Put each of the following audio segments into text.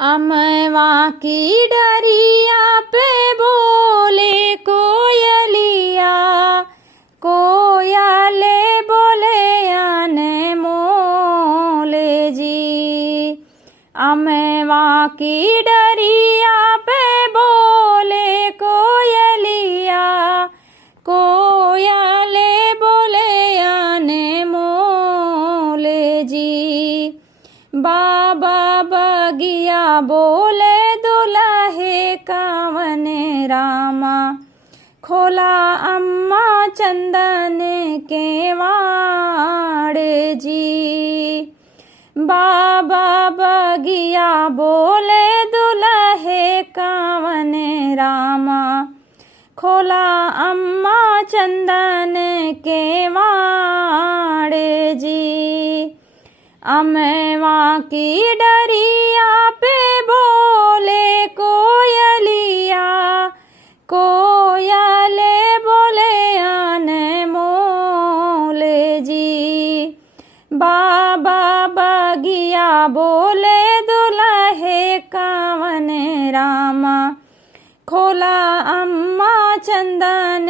अमवा की डरिया पे बोले कोयलिया, कोयले बोले अनमोले जी। अमवा की डरिया पे बोले कोयलिया, कोयले बोले अनमोले जी। बाबा बगिया बोले दुल्हे कावन रामा, खोला अम्मा चंदन के वाड़ जी। बाबा बगिया बोले दुल्हे कावन रामा, खोला अम्मा चंदन के वाड़ जी। अमवा की डरिया पे बोले कोयलिया, कोयले बोले अनमोले जी। बाबा बगिया बोले दुल्हे कावन रामा, खोला अम्मा चंदन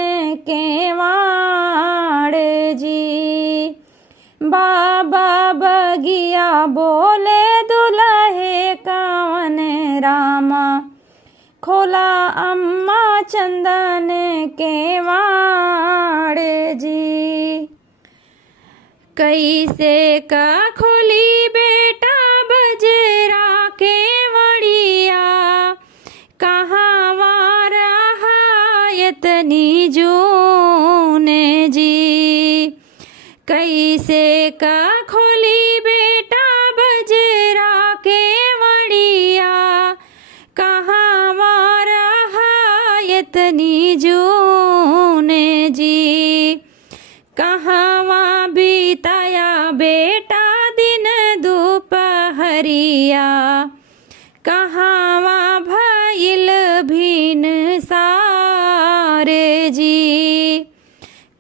के वाड़ जी। बाबा बगिया बोले दुल्हे कावन रामा, खोला अम्मा चंदन के वाड़ जी। कैसे का खोली बेटा बजरा के मड़िया, कहाँ रहा यतनी जून जी। कैसे का खोली बेटा बजरा के मड़िया, कहाँ रहा यतनी जून जी। कहाँ बीताया बेटा दिन दोपहरिया, कहाँ भइल भिन सारे जी।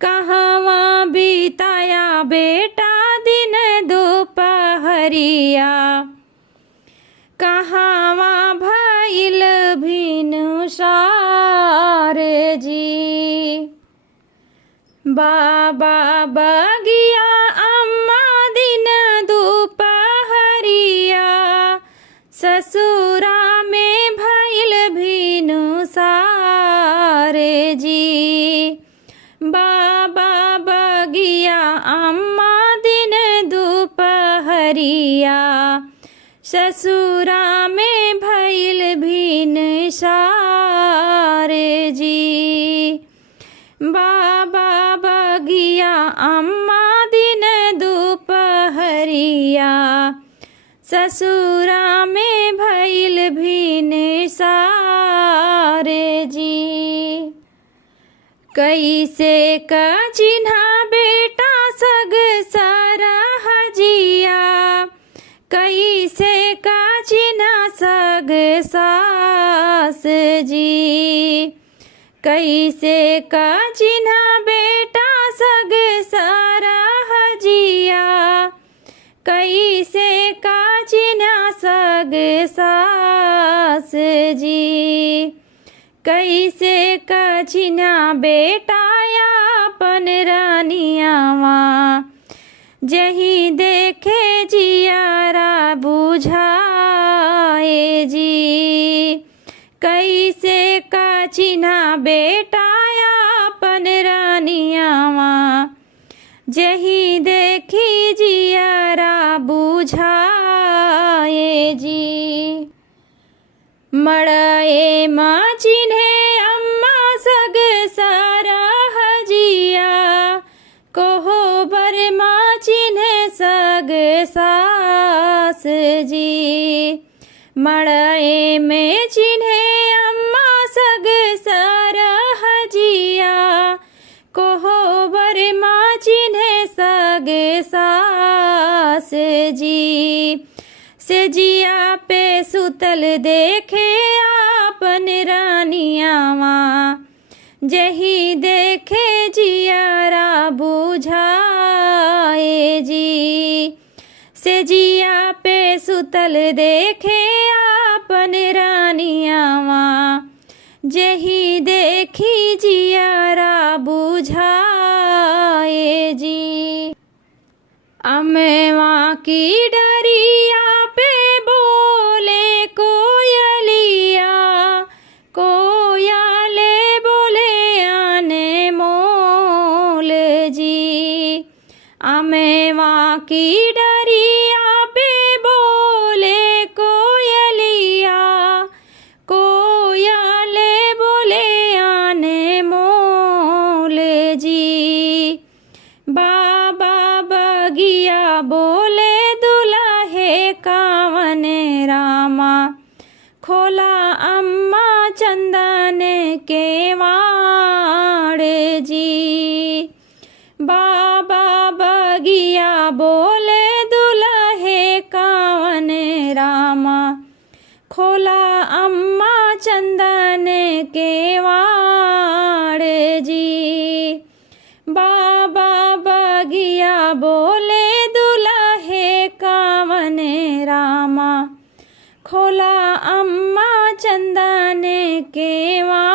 कहाँ बीताया बेटा दिन दोपहरिया, कहाँ भइल भिन सारे जी। बाबा बगिया अम्मा दिन दोपहरिया, ससुरा में भइल भिन सारे जी। बाबा बगिया अम्मा दिन दोपहरिया, ससुरा में भइल भिन सारे जी। बाबा बगिया अम्मा दिन दोपहरिया, ससुरा में भइल भिन सारे जी। कैसे का चिन्हा बेटा सग सारा हजिया, कैसे का चिन्हा सग सास जी। कैसे का चिन्हा बेटा सग सारा हजिया, कैसे का चिन्हा सग सास जी। कैसे का चिन्हा बेटा अपन रानियावा, जही देखे जियारा बुझाए जी। कैसे का चिन्हा बेटा अपन रानियावा, जही देखी जियारा बुझाए जी। मड़ाए माँ चिन्हे अम्मा सग सारा हजिया, कोहो बर माँ चिन्हे सग सास जी। मड़ाए में चिन्हे अम्मा सग सारा हजिया, कोहो बर माँ चिन्हे सग सास जी। सेजिया पे सुतल देखे आपन रानियावा, जही देखे जियारा बुझाए जी। सेजिया पे सुतल देखे आप आपन रानियावा जेही देखी जियारा बुझाए जी। अमेवा की डरिया पे बोले कोयलिया, कोयाले बोले आने मोल जी। अमेवा की डरिया पे बोले कोयलिया, कोयाले बोले आने मोल जी। बाबा बगिया बोले दुल्हे कावन रामा, खोला अम्मा चंदन के वाड़ जी। बाबा बगिया बोले दुल्हे कावन रामा, खोला अम्मा चंदन के वाड़ जी। बाबा बगिया बोले दुल्हे कावन रामा, खोला अम्मा चंदन के वाड़।